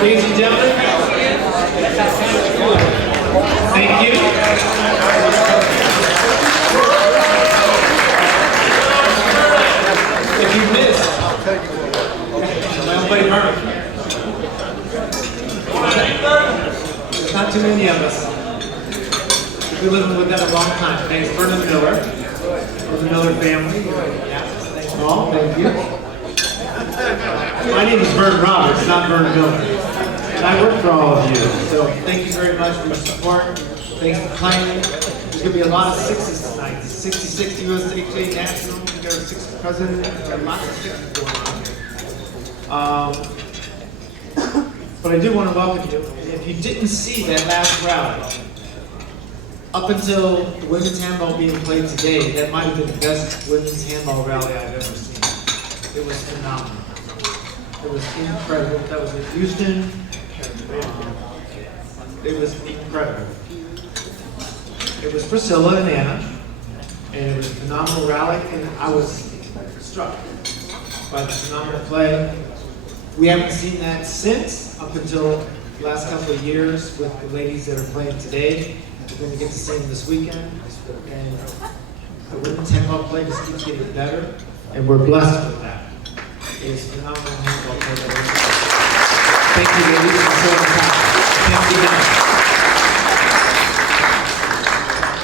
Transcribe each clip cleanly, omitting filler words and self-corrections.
Ladies and gentlemen, thank you. If you missed, my old buddy Herman. There's not too many of us. We've been living with them a long time. Thanks, Vernon Miller, of the Miller family. Yeah, thanks, Paul. Thank you. My name is Vernon Roberts, not Vernon Miller. And I work for all of you. So thank you very much for your support. Thanks for playing. There's going to be a lot of sixes tonight. 66 USHA National. We've got a sixth president. We've got lots of sixes going on. But I do want to welcome you. If you didn't see that last rally, up until the women's handball being played today, that might have been the best women's handball rally I've ever seen. It was phenomenal. It was incredible. That was in Houston. It was incredible. It was Priscilla and Anna, and it was a phenomenal rally, and I was struck by the phenomenal play. We haven't seen that since, up until the last couple of years with the ladies that are playing today. We're going to get to see them this weekend, and the women's handball play just keeps getting better, and we're blessed with that. It is phenomenal handball play. Thank you, ladies, for showing the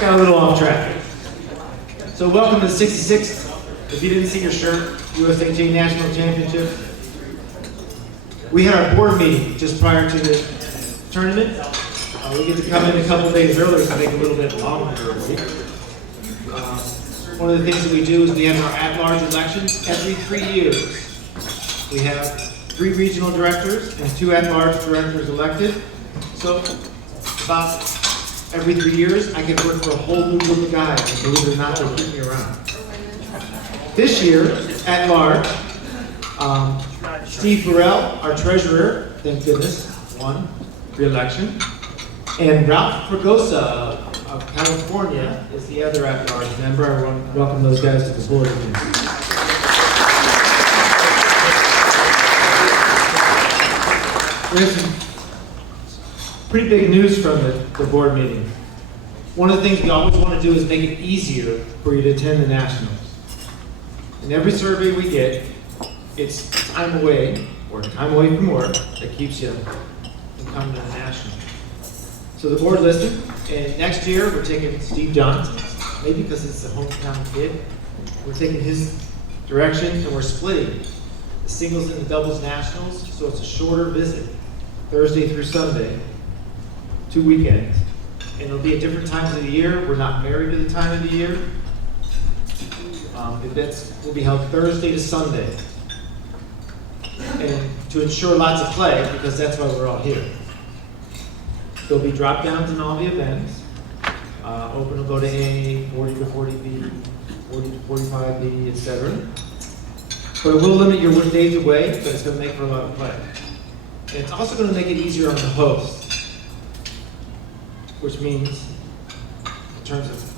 got a little off track. So welcome to the 66th. If you didn't see your shirt, USHA National Championship. We had our board meeting just prior to the tournament. We get to come in a couple days earlier to make a little bit longer a week. One of the things that we do is we have our at-large elections every 3 years. We have 3 regional directors and 2 at-large directors elected. So about every 3 years, I get to work for a whole new group of guys, and believe it or not, they keep me around. This year, at large, Steve Burrell, our treasurer, thank goodness, won re-election. And Ralph Fragosa of California is the other at-large member. I want to welcome those guys to the board again. There's some pretty big news from the board meeting. One of the things we always want to do is make it easier for you to attend the Nationals. In every survey we get, it's time away, or time away from work, that keeps you from coming to the Nationals. So the board listened, and next year we're taking Steve Johnson, maybe because it's a hometown kid, we're taking his direction, and we're splitting the singles and the doubles Nationals, so it's a shorter visit, Thursday through Sunday, 2 weekends. And it'll be at different times of the year. We're not married to the time of the year. Events will be held Thursday to Sunday. And to ensure lots of play, because that's why we're all here. There'll be drop downs in all the events. Open will go to A, 40 to 40B, 40 to 45B, etc. But it will limit your days away, but it's going to make for a lot of play. And it's also going to make it easier on the host. Which means, in terms of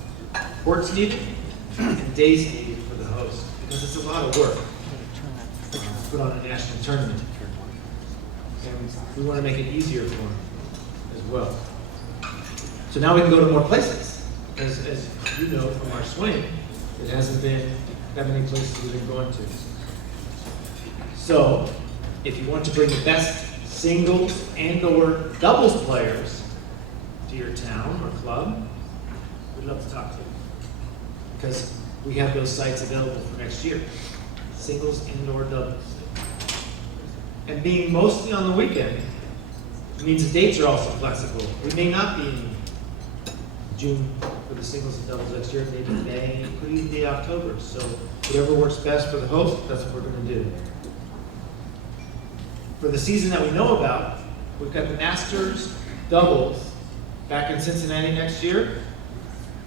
courts needed and days needed for the host, because it's a lot of work to put on a national tournament. And we want to make it easier for them as well. So now we can go to more places. As you know from our swing, it hasn't been that many places we've been going to. So, if you want to bring the best singles and/or doubles players to your town or club, we'd love to talk to you. Because we have those sites available for next year. Singles and/or doubles. And being mostly on the weekend means the dates are also flexible. We may not be in June for the singles and doubles next year, maybe May, it could even be October. So whatever works best for the host, that's what we're going to do. For the season that we know about, we've got the Masters doubles back in Cincinnati next year.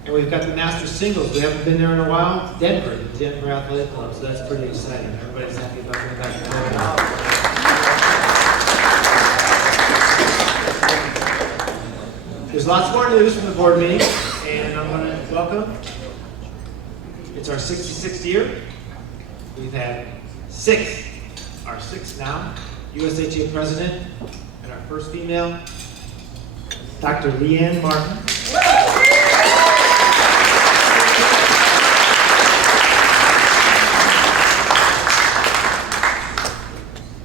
And we've got the Masters singles. We haven't been there in a while. Denver, the Denver Athletic Club. So that's pretty exciting. Everybody's happy about going back to Denver. There's lots more news from the board meeting, and I'm going to welcome. It's our 66th year. We've had our sixth now, USHA President, and our first female, Dr. Leanne Martin.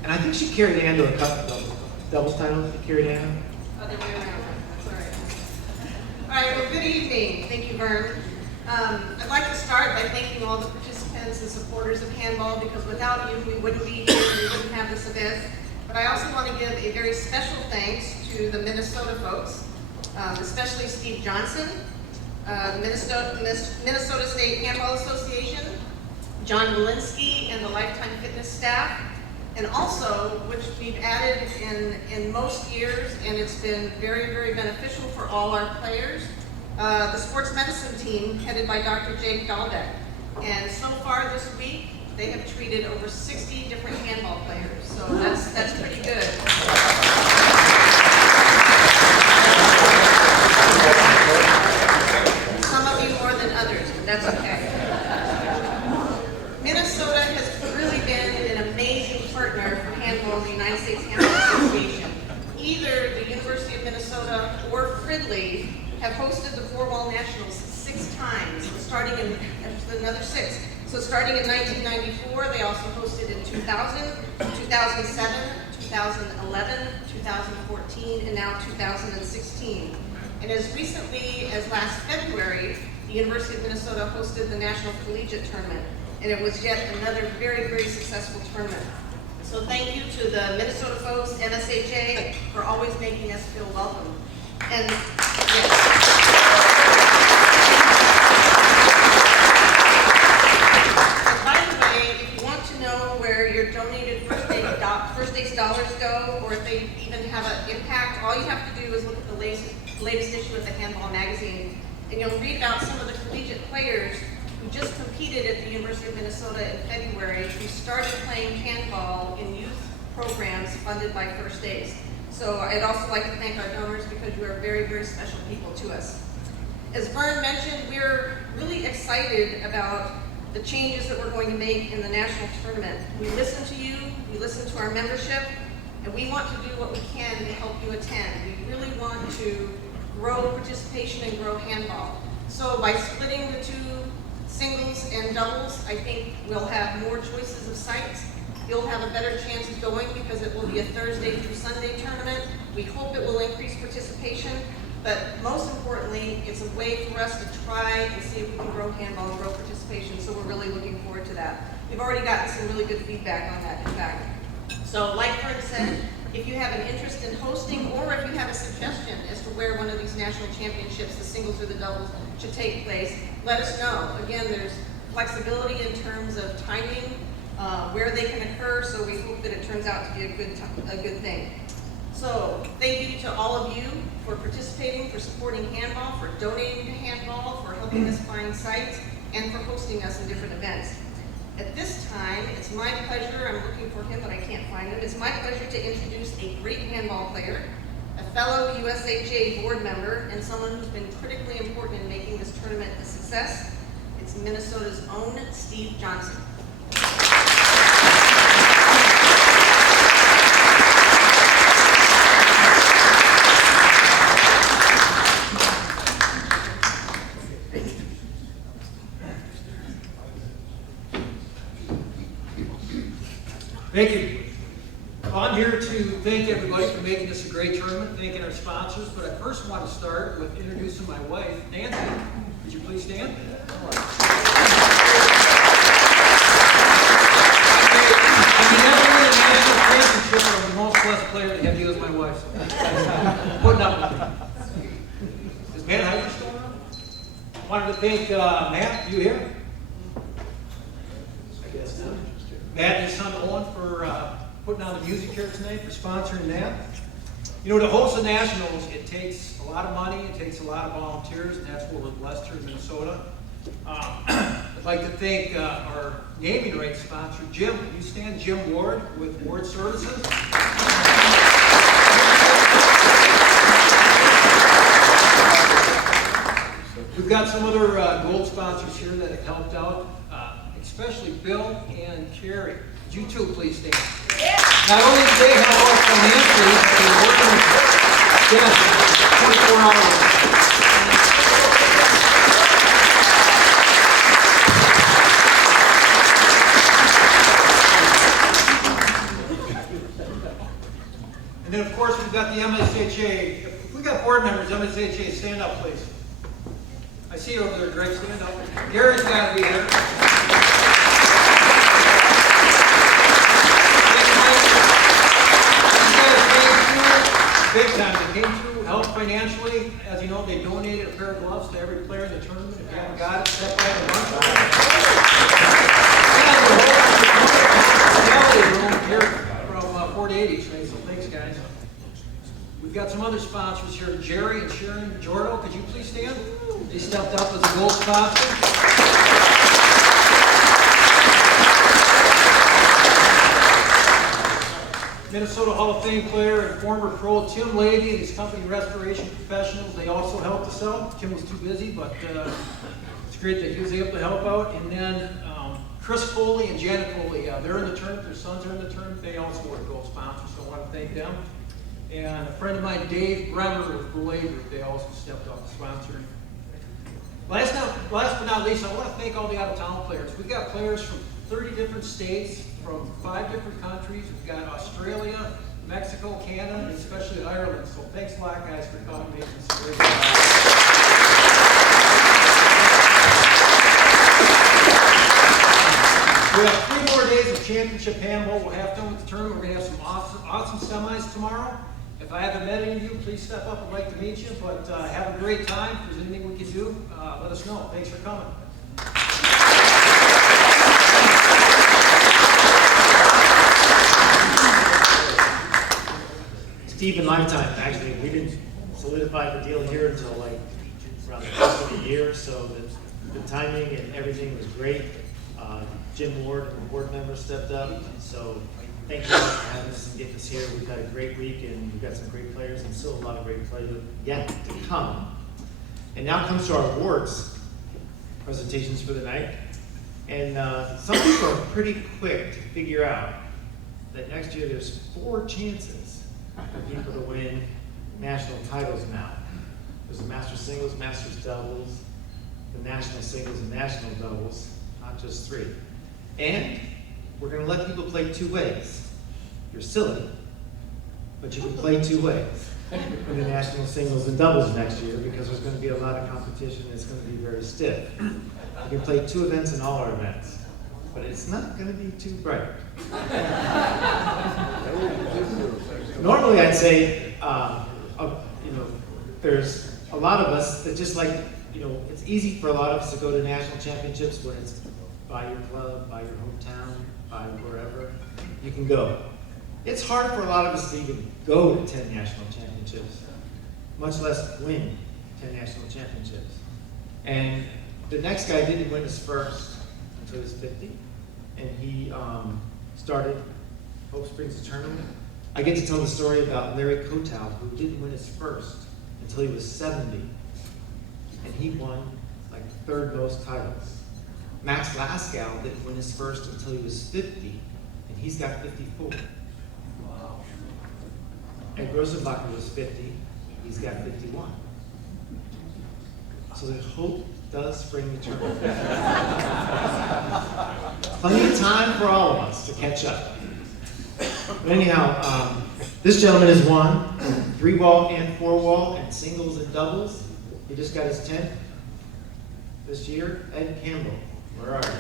And I think she carried Ann to a couple doubles title. She carried Ann. Oh, they were around. That's all right. All right, well, good evening. Thank you, Vern. I'd like to start by thanking all the participants and supporters of handball, because without you, we wouldn't be here and we wouldn't have this event. But I also want to give a very special thanks to the Minnesota folks, especially Steve Johnson, Minnesota State Handball Association, John Walensky, and the Lifetime Fitness staff. And also, which we've added in most years, and it's been very, very beneficial for all our players, the sports medicine team headed by Dr. Jake Dahlbeck. And so far this week, they have treated over 60 different handball players. So that's pretty good. Some of you more than others, but that's okay. Minnesota has really been an amazing partner for handball in the United States Handball Association. Either the University of Minnesota or Fridley have hosted the Four-Wall Nationals 6 times, starting in another 6. So starting in 1994, they also hosted in 2000, 2007, 2011, 2014, and now 2016. And as recently as last February, the University of Minnesota hosted the National Collegiate Tournament. And it was yet another very, very successful tournament. So thank you to the Minnesota folks, MSHA, for always making us feel welcome. And yes. And by the way, if you want to know where your donated first days dollars go, or if they even have an impact, all you have to do is look at the latest issue of the Handball magazine, and you'll read about some of the collegiate players who just competed at the University of Minnesota in February, who started playing handball in youth programs funded by First Days. So I'd also like to thank our donors, because you are very, very special people to us. As Vern mentioned, we're really excited about the changes that we're going to make in the national tournament. We listen to you, we listen to our membership, and we want to do what we can to help you attend. We really want to grow participation and grow handball. So by splitting the 2 singles and doubles, I think we'll have more choices of sites. You'll have a better chance of going, because it will be a Thursday through Sunday tournament. We hope it will increase participation, but most importantly, it's a way for us to try and see if we can grow handball and grow participation, so we're really looking forward to that. We've already gotten some really good feedback on that, in fact. So like Vern said, if you have an interest in hosting, or if you have a suggestion as to where one of these national championships, the singles or the doubles, should take place, let us know. Again, there's flexibility in terms of timing, where they can occur, so we hope that it turns out to be a good thing. So thank you to all of you for participating, for supporting handball, for donating to handball, for helping us find sites, and for hosting us in different events. At this time, it's my pleasure, I'm looking for him, but I can't find him. It's my pleasure to introduce a great handball player, a fellow USHA board member, and someone who's been critically important in making this tournament a success. It's Minnesota's own Steve Johnson. Thank you. Well, I'm here to thank everybody for making this a great tournament, thanking our sponsors, but I first want to start with introducing my wife, Nancy. Would you please stand? If you never win a national championship, I'm the most blessed player to have you as my wife. So putting up with me. Is Matt Hyder still around? Wanted to thank Matt, you here? I guess not. Matt and his son Owen for putting on the music here tonight, for sponsoring that. You know, to host the Nationals, it takes a lot of money, it takes a lot of volunteers, and that's what we're blessed here in Minnesota. I'd like to thank our naming rights sponsor, Jim. Can you stand? Jim Ward with Ward Services. We've got some other gold sponsors here that have helped out, especially Bill and Carrie. Would you two please stand? Yeah. Not only do they help us financially, but they're working with 24 hours. And then, of course, we've got the MSHA. If we got board members, MSHA, stand up, please. I see you over there, Greg. Stand up. Gary's got to be there. Big time. They came through, helped financially. As you know, they donated a pair of gloves to every player in the tournament. If you haven't got it, step right in front. And the room here from 480 today, so thanks, guys. We've got some other sponsors here. Jerry and Sharon Jordo, could you please stand? They stepped up as a gold sponsor. Minnesota Hall of Fame player and former pro Tim Levy and his company Restoration Professionals, they also helped us out. Tim was too busy, but it's great that he was able to help out. And then Chris Foley and Janet Foley, they're in the tournament, their sons are in the tournament, they also were gold sponsors, so I want to thank them. And a friend of mine, Dave Bremer with Belay Group, they also stepped up sponsoring. Last but not least, I want to thank all the out-of-town players. We've got players from 30 different states, from 5 different countries. We've got Australia, Mexico, Canada, and especially Ireland. So thanks a lot, guys, for coming and making this great. We have 3 more days of championship handball. We'll have done with the tournament. We're going to have some awesome semis tomorrow. If I haven't met any of you, please step up. I'd like to meet you. But have a great time. If there's anything we can do, let us know. Thanks for coming. Steve and Lifetime, actually, we didn't solidify the deal here until like around the first of the year, so the timing and everything was great. Jim Ward, the board member, stepped up, so thank you for having us and getting us here. We've got a great week and we've got some great players and still a lot of great players yet to come. And now comes to our awards presentations for the night. And some people are pretty quick to figure out that next year there's 4 chances for people to win national titles now. There's the Masters Singles, Masters Doubles, the National Singles and National Doubles, not just 3. And we're going to let people play 2 ways. You're silly, but you can play 2 ways in the National Singles and Doubles next year because there's going to be a lot of competition. It's going to be very stiff. You can play 2 events in all our events, but it's not going to be too bright. Normally, I'd say, there's a lot of us that just like, it's easy for a lot of us to go to national championships when it's by your club, by your hometown, by wherever you can go. It's hard for a lot of us to even go to 10 national championships, much less win 10 national championships. And the next guy didn't win his first until he was 50, and he started Hope Springs tournament. I get to tell the story about Larry Kotal, who didn't win his first until he was 70, and he won like the 3rd most titles. Max Laskow didn't win his first until he was 50, and he's got 54. Wow. Ed Grossenbacher was 50, he's got 51. So there's hope does spring eternal. Plenty of time for all of us to catch up. But anyhow, this gentleman has won 3-wall and 4-wall and singles and doubles. He just got his 10th this year. Ed Campbell, where are you?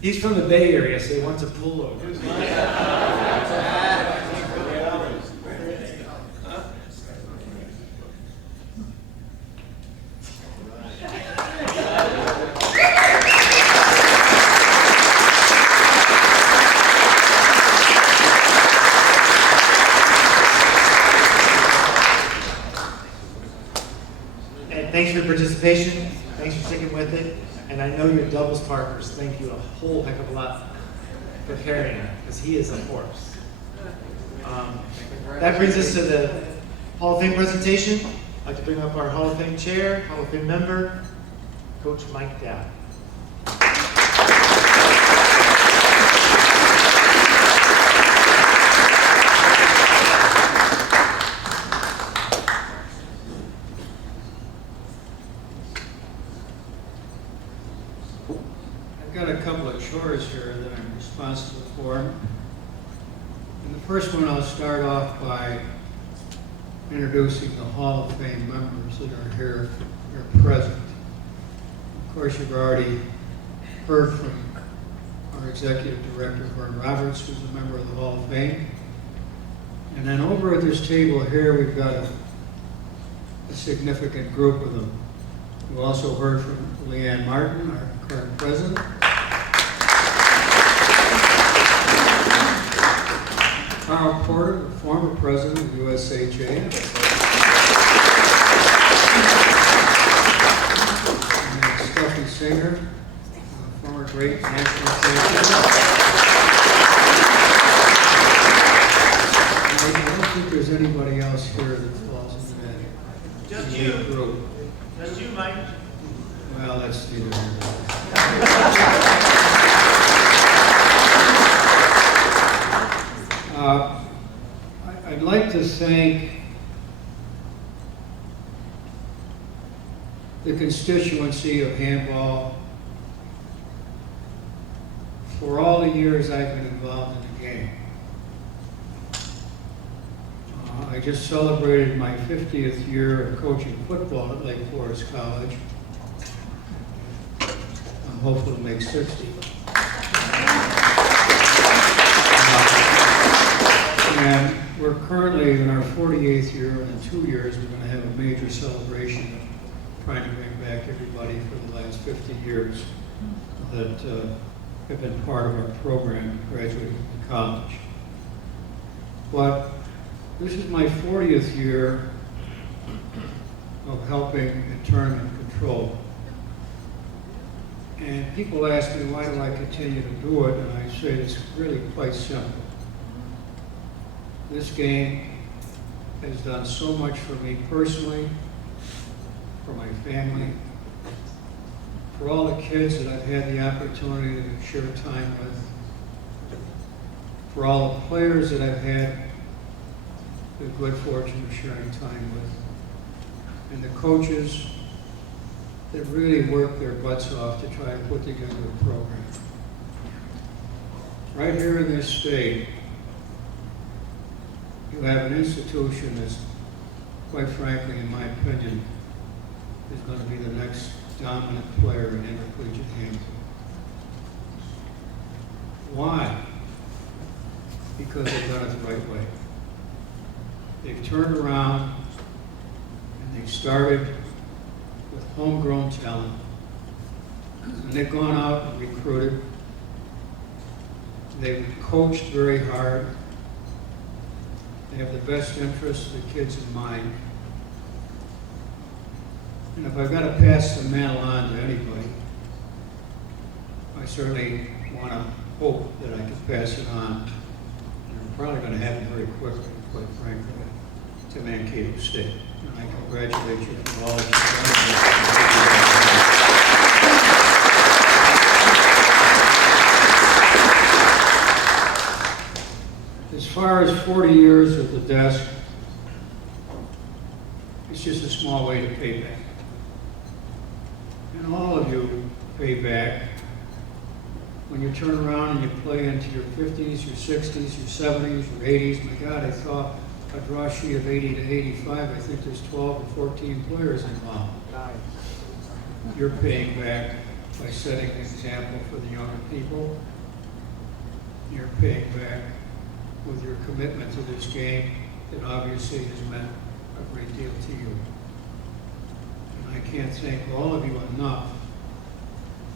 He's from the Bay Area, so he wants a pullover. And thanks for your participation. Thanks for sticking with it. And I know your doubles partners thank you a whole heck of a lot for carrying him, because he is a force. That brings us to the Hall of Fame presentation. I'd like to bring up our Hall of Fame chair, Hall of Fame member, Coach Mike Dowd. I've got a couple of chores here that I'm responsible for. And the first one, I'll start off by introducing the Hall of Fame members that are here present. Of course, you've already heard from our Executive Director, Vern Roberts, who's a member of the Hall of Fame. And then over at this table here, we've got a significant group of them. You also heard from Leanne Martin, our current president. Carl Porter, the former president of USHA. And Stephanie Singer, former great national champion. I don't think there's anybody else here that falls into that. Just unique you. group. That's you, Mike. Well, that's neither here nor there. I'd like to thank the constituency of handball for all the years I've been involved in the game. I just celebrated my 50th year of coaching football at Lake Forest College. I'm hopeful to make 60. And we're currently in our 48th year, and in 2 years we're going to have a major celebration of trying to bring back everybody for the last 50 years that have been part of our program graduating from college. But this is my 40th year of helping in tournament control. And people ask me, why do I continue to do it? And I say it's really quite simple. This game has done so much for me personally, for my family, for all the kids that I've had the opportunity to share time with, for all the players that I've had the good fortune of sharing time with, and the coaches that really work their butts off to try and put together a program. Right here in this state, you have an institution that's, quite frankly, in my opinion, is going to be the next dominant player in intercollegiate handball. Why? Because they've done it the right way. They've turned around and they've started with homegrown talent. And they've gone out and recruited. They've coached very hard. They have the best interests of the kids in mind. And if I've got to pass the mantle on to anybody, I certainly want to hope that I can pass it on. And I'm probably going to happen very quickly, quite frankly, to Mankato State. And I congratulate you for all that you've done. As far as 40 years at the desk, it's just a small way to pay back. And all of you pay back when you turn around and you play into your 50s, your 60s, your 70s, your 80s. My God, I thought a draw sheet of 80 to 85, I think there's 12 or 14 players involved. You're paying back by setting an example for the younger people. You're paying back with your commitment to this game that obviously has meant a great deal to you. And I can't thank all of you enough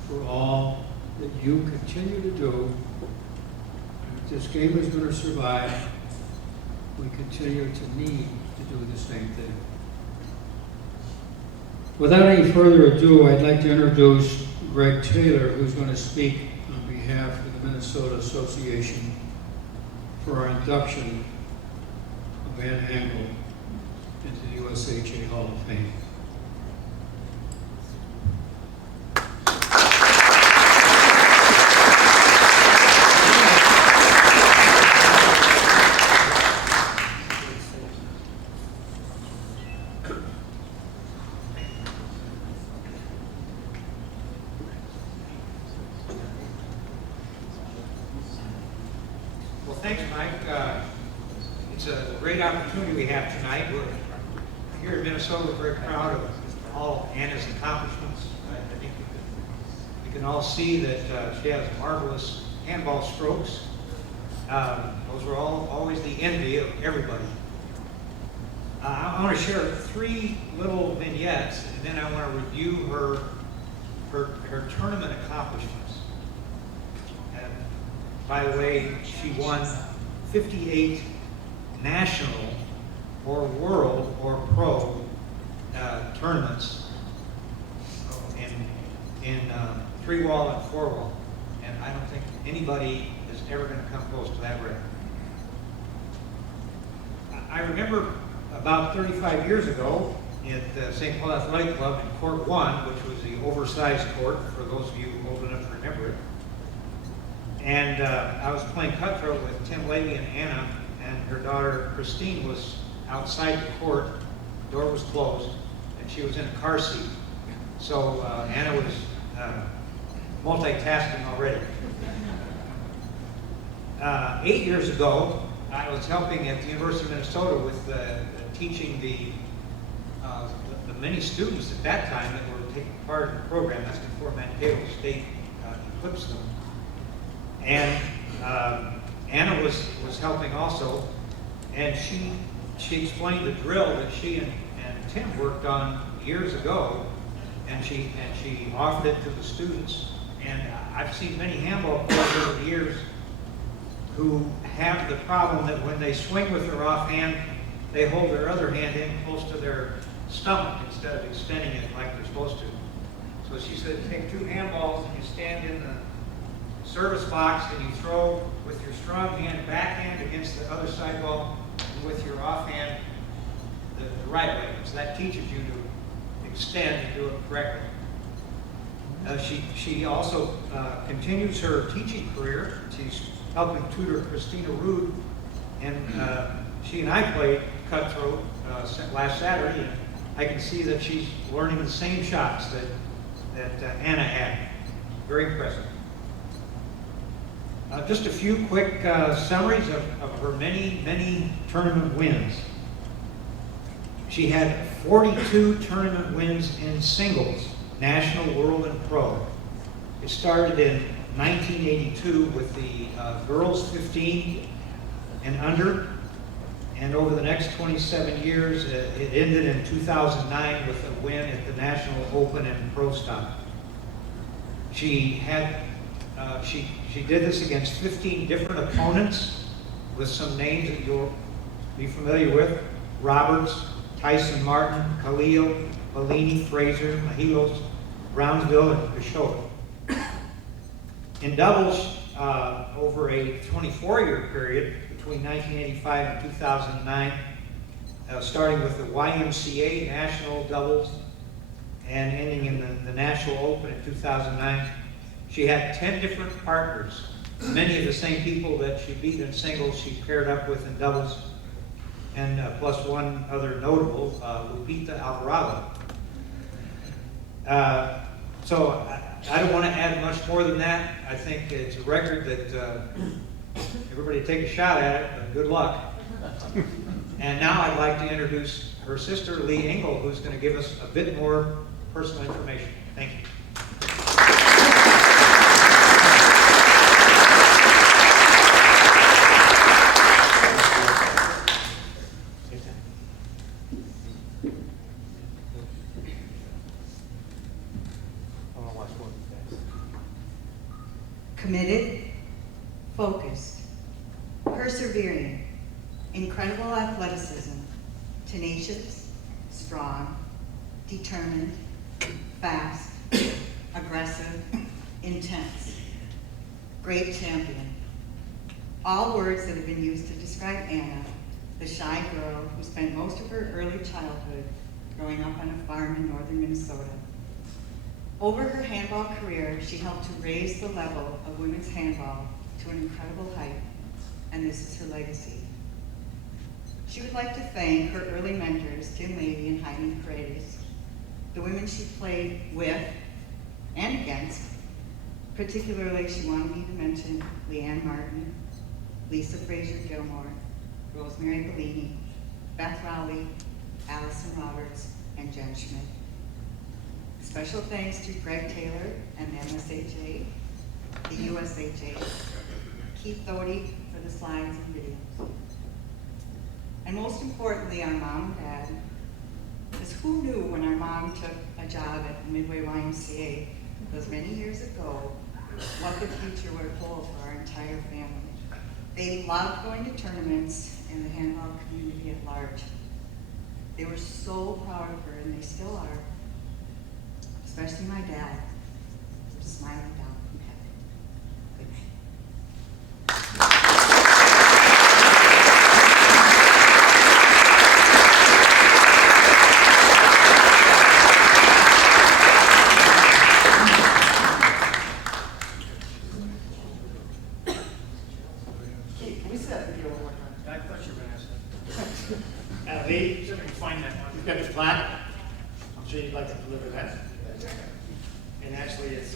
for all that you continue to do. And if this game is going to survive, we continue to need to do the same thing. Without any further ado, I'd like to introduce Greg Taylor, who's going to speak on behalf of the Minnesota Association for our induction of Handball into the USHA Hall of Fame. Well, thanks, Mike. It's a great opportunity we have tonight. We're here in Minnesota. We're very proud of all Anna's accomplishments. I think you can all see that she has marvelous handball strokes. Those were always the envy of everybody. I want to share 3 little vignettes, and then I want to review her tournament accomplishments. By the way, she won 58 national or world or pro tournaments in 3-wall and 4-wall. And I don't think anybody is ever going to come close to that record. I remember about 35 years ago at the St. Paul Athletic Club in Court 1, which was the oversized court, for those of you old enough to remember it. And I was playing cutthroat with Tim Levy and Anna, and her daughter Christine was outside the court. The door was closed, and she was in a car seat. So Anna was multitasking already. 8 years ago, I was helping at the University of Minnesota with teaching the many students at that time that were taking part in the program. That's before Mankato State eclipsed them. And Anna was helping also, and she explained the drill that she and Tim worked on years ago, and she offered it to the students. And I've seen many handball players over the years who have the problem that when they swing with their offhand, they hold their other hand in close to their stomach instead of extending it like they're supposed to. So she said, take 2 handballs and you stand in the service box and you throw with your strong hand backhand against the other side ball and with your offhand the right way. So that teaches you to extend and do it correctly. She also continues her teaching career. She's helping tutor Christina Rude, and she and I played cutthroat last Saturday, and I can see that she's learning the same shots that Anna had. Very impressive. Just a few quick summaries of her many tournament wins. She had 42 tournament wins in singles, national, world, and pro. It started in 1982 with the girls 15 and under, and over the next 27 years, it ended in 2009 with a win at the National Open and Pro Stock. She did this against 15 different opponents with some names that you'll be familiar with: Roberts, Tyson Martin, Khalil, Bellini, Fraser, Mahilos, Brownsville, and Christoff. In doubles, over a 24-year period between 1985 and 2009, starting with the YMCA National Doubles and ending in the National Open in 2009, she had 10 different partners. Many of the same people that she beat in singles, she paired up with in doubles, and plus one other notable, Lupita Alvarado. So I don't want to add much more than that. I think it's a record that everybody take a shot at it, but good luck. And now I'd like to introduce her sister, Lee Engele, who's going to give us a bit more personal information. Thank you. Committed, focused, persevering, incredible athleticism, tenacious, strong, determined, fast, aggressive, intense, great champion. All words that have been used to describe Anna, the shy girl who spent most of her early childhood growing up on a farm in northern Minnesota. Over her handball career, she helped to raise the level of women's handball to an incredible height, and this is her legacy. She would like to thank her early mentors, Tim Levy and Heidi Paredes, the women she played with and against. Particularly, she wanted me to mention Leanne Martin, Lisa Fraser-Gilmore, Rosemary Bellini, Beth Rowley, Allison Roberts, and Jen Schmidt. Special thanks to Greg Taylor and the MSHA, the USHA, Keith Doty for the slides and videos. And most importantly, our mom and dad, because who knew when our mom took a job at the Midway YMCA those many years ago, what the future would hold for our entire family. They loved going to tournaments and the handball community at large. They were so proud of her, and they still are. Especially my dad, just smiling down from heaven. Can we see that video one more time? I thought you were going to ask that. Lee, See if I can find that one. you've got the plaque. I'm sure you'd like to deliver that. And actually, it's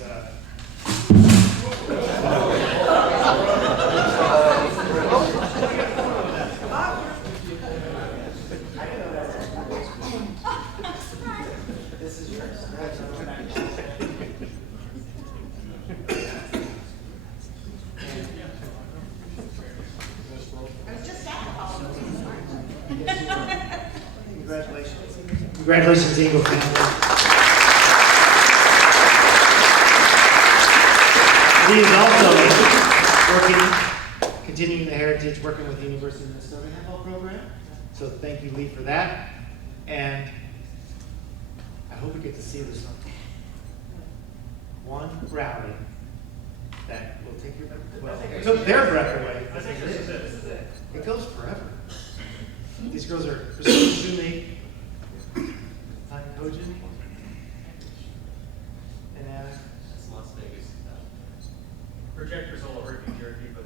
this is yours. Congratulations. Congratulations, Engele family. He is also continuing the heritage, working with the University of Minnesota Handball program. So thank you, Lee, for that. And I hope we get to see this one rally that will take your breath. Took their breath away. I think this is it. This is it. It goes forever. These girls are Christoff, Tanya Kojin, and Anna. That's Las Vegas. Projector's all over New Jersey, but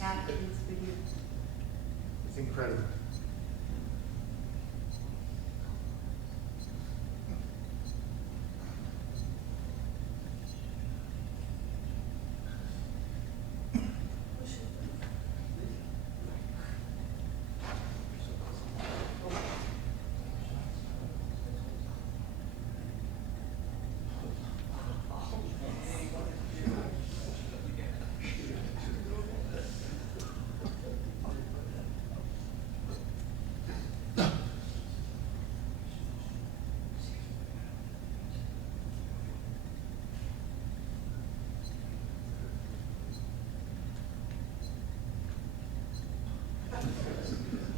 Not kids video. It's incredible.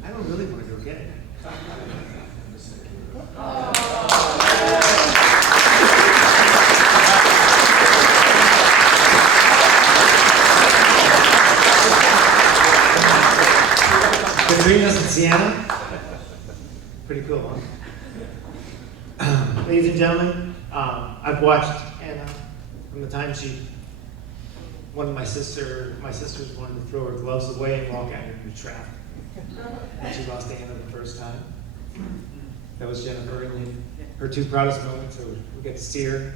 I don't really want to go get it. Katrina's in Siena. Pretty cool, huh? Ladies and gentlemen, I've watched Anna from the time my sisters wanted to throw her gloves away and walk out into the traffic. And she lost Anna the first time. That was Jennifer, and then her two proudest moments, so we get to see her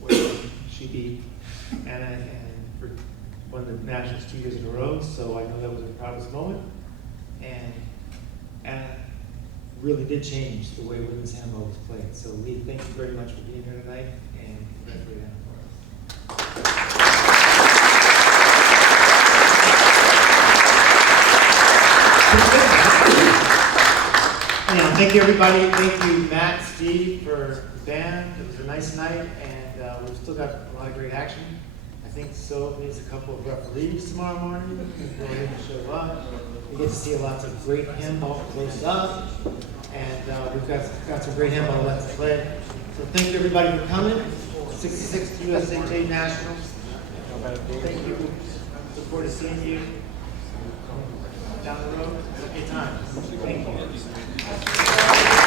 where she beat Anna and won the Nationals 2 years in a row, so I know that was her proudest moment. And Anna really did change the way women's handball was played. So Lee, thank you very much for being here tonight, and congratulate Anna for us. And thank you, everybody. Thank you, Matt, Steve, for the band. It was a nice night, and we've still got a lot of great action. I think so needs a couple of referees tomorrow morning. Go ahead and show up. We get to see lots of great handball close up, and we've got some great handball left to play. So thank you everybody for coming. 66th USHA Nationals. Thank you. Look forward to seeing you down the road. Okay, time. Thank you.